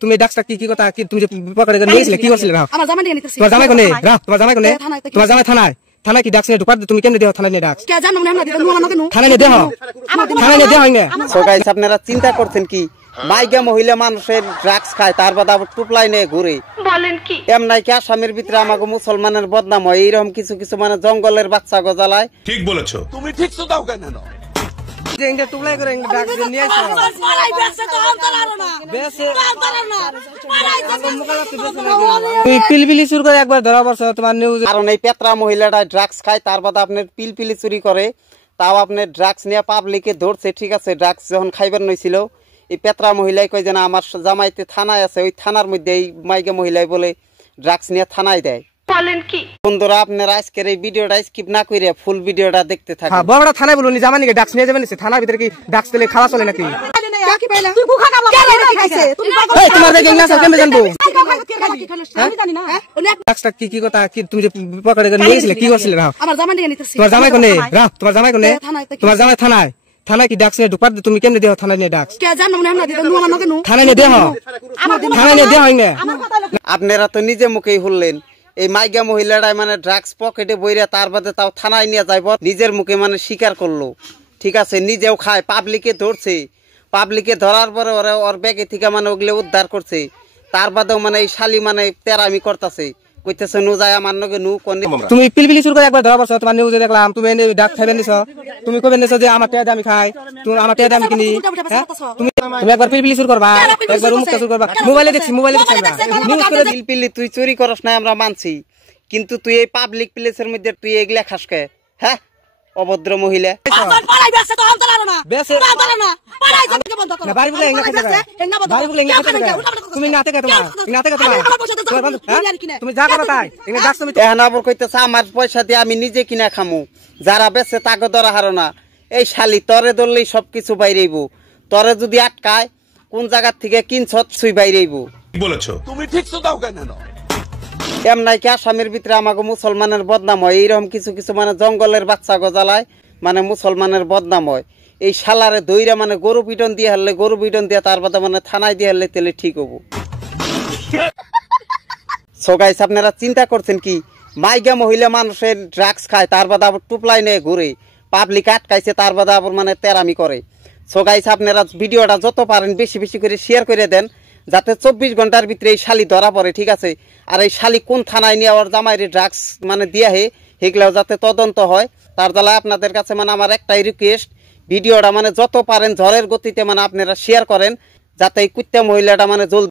তুমি ডাক্তার কি কি কথা কি তুমি যে পকেটে নিয়েছিলে কি করছিলে না আমার জামাই নিয়ে নিতেছি তোমার জামাই কোনে তোমার জামাই কোনে তোমার জামাই থানায় থানায় কি ডাক্তার ঢুকার তুমি কেন দেও থানায় নিয়ে ডাক্স কে জানো না আমরা দিতে নুন আমাকে নুন থানায় নিয়ে দেও থানায় নিয়ে দেও হইনা সো গাইস আপনারা চিন্তা করছেন কি মাইগা মহিলা মানুষের ড্রাগস খায় তার বাদে আবার টুপলাই নিয়ে ঘুরে বলেন কি এমনাই কি আসামের ভিতরে আমাকে মুসলমানের বদনাম হয় এইরকম কিছু কিছু মানে জঙ্গলের বাচ্চা গজালায় ঠিক বলেছো তুমি ঠিক তো দাও কেন যে ইংটা টুপলাই করে ইংটা ডাক্স নিয়ে আসো পালাই বেসে তো আমতারারো না বেসে আমতারার না পালাই তুই পিলপিলি চুরি করে একবার ধরা পড়ছ তোমার নিউজ কারণ এই পেত্রা মহিলাটা ড্রাগস খায় তার বাদে আপনার পিলপিলি চুরি করে তাও আপনার ড্রাগস নিয়ে পাবলিকে ধরছে ঠিক আছে ড্রাগস যখন খাইবার নইছিল এই পেত্রা মহিলাই কয় যে না আমার জামাইতে থানায় আছে ওই থানার মধ্যে এই মাইগা মহিলাই বলে ড্রাগস নিয়ে থানায় দেয় বলেন কি বন্ধুরা আপনারা আজকের এই ভিডিওটা স্কিপ না করে ফুল ভিডিওটা দেখতে থাকুন হ্যাঁ বড় থানায় বলুন জামানি কে ডাক্স নিয়ে যাবেন থানার ভিতরে কি ডাক্স তেলে খাওয়া চলে নাকি কি পাইলা তুই বুখা কামলা কে খাইছে তুমি এই তোমার দেখে না কেমনে জানবো কি খাইলো আমি জানি না ডাক্তার কি কি কথা কি তুমি যে পকেটে নিয়েছিলে কি করছিলে না আমার জামাই নিয়ে নিতেছি তোমার জামাই কোনে তোমার জামাই কোনে তোমার জামাই থানায় থানায় কি ডাক্স নিয়ে ঢুকার তুমি কেমনে দেও থানায় নিয়ে ডাক্স কে জানো না আমরা দিতে নুন আমাকে নুন থানায় নিয়ে দেও থানায় নিয়ে দেও হইনা আপনারা তো নিজে মুখেই শুনলেন এই মাইগা মহিলাটাই মানে ড্রাগস পকেটে বইরা তার বাদে তাও থানায় নিয়ে যাইব নিজের মুখে মানে স্বীকার করলো ঠিক আছে নিজেও খায় পাবলিকে ধরছে পাবলিকে ধরার পরে ওরা ওর ব্যাগে থেকে মানে ওগুলো উদ্ধার করছে তার বাদেও মানে এই শালি মানে তেরামি করতেছে কইতেছে নু যায় আমার নগে নু কোন তুমি পিলপিলি চুরি করে একবার ধরা পড়ছ তোমার নিউজে দেখলাম তুমি এনে ডাক খাইবেন নিছো তুমি কইবেন নিছো যে আমার টেয়া আমি খাই তুমি আমার টেয়া আমি কিনি তুমি একবার পিলপিলি চুরি করবা একবার মুক্ত চুরি করবা মোবাইলে দেখছি নিউজ করে পিলপিলি তুই চুরি করস না আমরা মানছি কিন্তু তুই এই পাবলিক প্লেসের মধ্যে তুই এগুলা খাস কে হ্যাঁ অভদ্র মহিলা পালাই বেসে তো আমতারারো না বেসে আমতারার না পালাই থেকে বন্ধ করো বাড়ি বলে এঙ্গা খাইছে বাড়ি বলে এঙ্গা খাইছে তুমি না থেকে তোমার তুমি যা করো তাই এঙ্গা ডাক্স তুমি এখন আবার কইতেছে আমার পয়সা দিয়ে আমি নিজে কিনা খামু যারা বেচে তাকে ধরা হারো না এই শালি তরে ধরলেই সবকিছু বাইরেইব তরে যদি আটকায় কোন জায়গার থেকে কিনছ সুই বাইরেইব ঠিক বলেছো তুমি ঠিক তো দাও কেন এমনাই কি আসামের ভিতরে আমাকে মুসলমানের বদনাম হয় এইরকম কিছু কিছু মানে জঙ্গলের বাচ্চা গজালায় মানে মুসলমানের বদনাম হয় এই শালারে দইরা মানে গরু পিটন দিয়ে হারলে গরু পিটন দিয়ে তার বাদে মানে থানায় দিয়ে হারলে তেলে ঠিক হবো সো গাইস আপনারা চিন্তা করছেন কি মাইগা মহিলা মানুষের ড্রাগস খায় তার বাদে আবার টুপলাই নিয়ে ঘুরে পাবলিক আটকাইছে তার বাদে আবার মানে তেরামি করে সো গাইস আপনারা ভিডিওটা যত পারেন বেশি বেশি করে শেয়ার করে দেন যাতে 24 ঘন্টার ভিতরে এই শালি ধরা পড়ে ঠিক আছে আর এই শালি কোন থানায় নিয়ে ওর জামাইরে ড্রাগস মানে দিয়া হে সেগুলাও যাতে তদন্ত হয় তার দ্বারা আপনাদের কাছে মানে আমার একটাই রিকোয়েস্ট ভিডিওটা মানে যত পারেন ঝড়ের গতিতে মানে আপনারা শেয়ার করেন যাতে এই কুত্তা মহিলাটা মানে জলদি